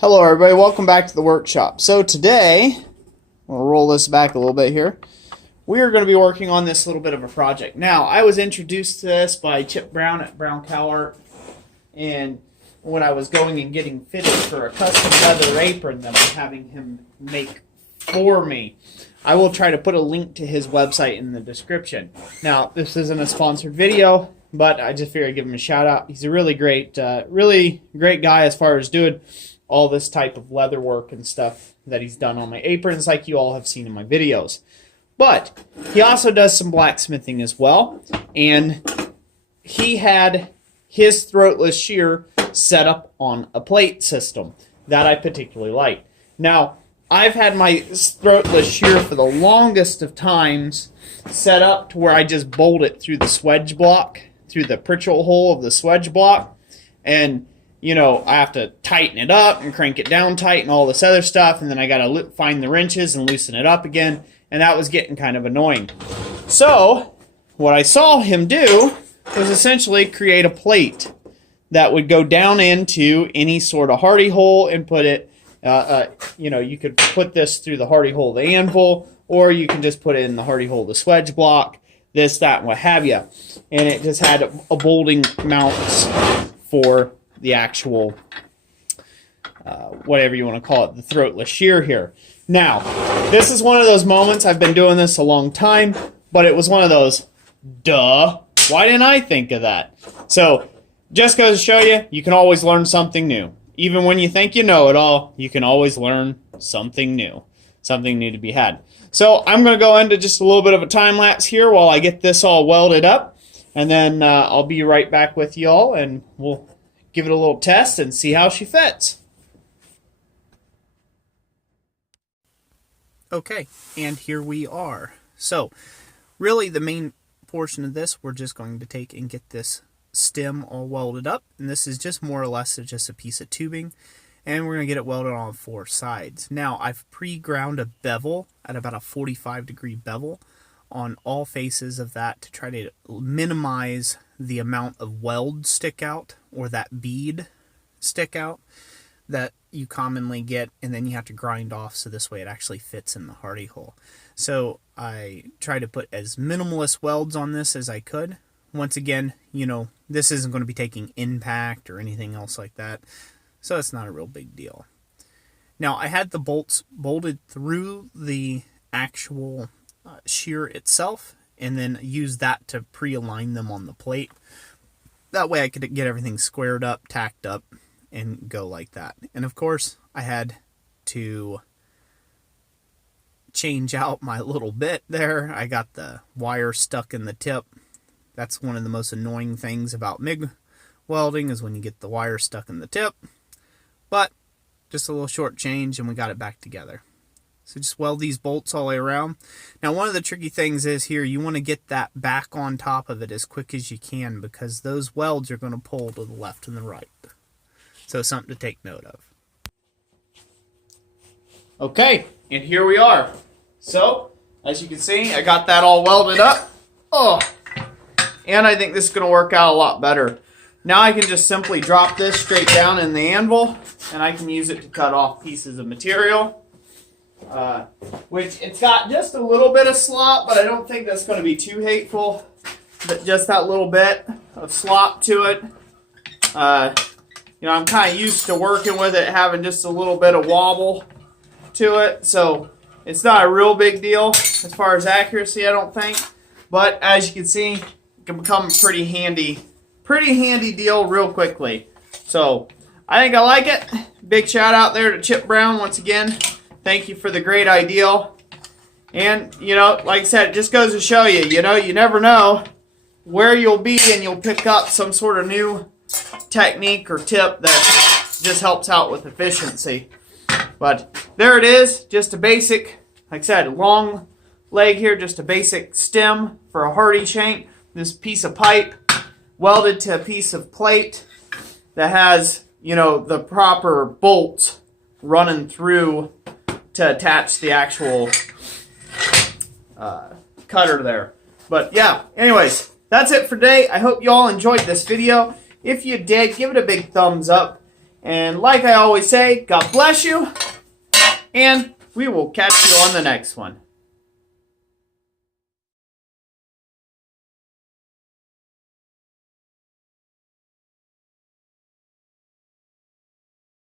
Hello everybody, welcome back to the workshop. So today, we'll roll this back a little bit here. We are going to be working on this little bit of a project. Now, I was introduced to this by Chip Brown at Brown Cow Art, and when I was going and getting fitted for a custom leather apron that I'm having him make for me. I will try to put a link to his website in the description. Now, this isn't a sponsored video, but I just figured I'd give him a shout out. He's a really great guy as far as doing all this type of leather work and stuff that he's done on my aprons like you all have seen in my videos. But he also does some blacksmithing as well, and he had his throatless shear set up on a plate system that I particularly like. Now, I've had my throatless shear for the longest of times set up to where I just bolt it through the swedge block, through the pritchel hole of the swedge block, and you know, I have to tighten it up and crank it down tight and all this other stuff, and then I got to find the wrenches and loosen it up again, and that was getting kind of annoying. So, what I saw him do was essentially create a plate that would go down into any sort of hardy hole and put it, you know, you could put this through the hardy hole of the anvil, or you can just put it in the hardy hole of the swedge block, this, that, and what have you. And it just had a bolting mounts for the actual, whatever you want to call it, the throatless shear here. Now, this is one of those moments, I've been doing this a long time, but it was one of those, duh, why didn't I think of that? So, just goes to show you, you can always learn something new. Even when you think you know it all, you can always learn something new to be had. So, I'm going to go into just a little bit of a time lapse here while I get this all welded up, and then I'll be right back with you all, and we'll give it a little test and see how she fits. Okay, and here we are. So, really the main portion of this, we're just going to take and get this stem all welded up. And this is just more or less just a piece of tubing. And we're going to get it welded on 4 sides. Now, I've pre-ground a bevel at about a 45-degree bevel on all faces of that to try to minimize the amount of weld stick out or that bead stick out that you commonly get, and then you have to grind off so this way it actually fits in the hardy hole. So I try to put as minimalist welds on this as I could. Once again, you know, this isn't going to be taking impact or anything else like that, so it's not a real big deal. Now, I had the bolts bolted through the actual shear itself, and then use that to pre-align them on the plate. That way I could get everything squared up, tacked up, and go like that. And of course, I had to change out my little bit there. I got the wire stuck in the tip. That's one of the most annoying things about MIG welding, is when you get the wire stuck in the tip. But just a little short change and we got it back together. So just weld these bolts all the way around. Now, one of the tricky things is here, you want to get that back on top of it as quick as you can, because those welds are going to pull to the left and the right. So something to take note of. Okay, and here we are. So, as you can see, I got that all welded up. Oh, and I think this is going to work out a lot better. Now I can just simply drop this straight down in the anvil, and I can use it to cut off pieces of material. Which it's got just a little bit of slop, but I don't think that's going to be too hateful. But just that little bit of slop to it. You know, I'm kind of used to working with it having just a little bit of wobble to it, so it's not a real big deal as far as accuracy, I don't think. But as you can see, it can become a pretty handy deal real quickly. So I think I like it. Big shout out there to Chip Brown once again. Thank you for the great idea. And, you know, like I said, it just goes to show you, you know, you never know where you'll be, and you'll pick up some sort of new technique or tip that just helps out with efficiency. But there it is, just a basic, like I said, long leg here, just a basic stem for a hardy shank. This piece of pipe welded to a piece of plate that has, you know, the proper bolts running through to attach the actual cutter there. But yeah, anyways, that's it for today. I hope you all enjoyed this video. If you did, give it a big thumbs up. And like I always say, God bless you, and we will catch you on the next one.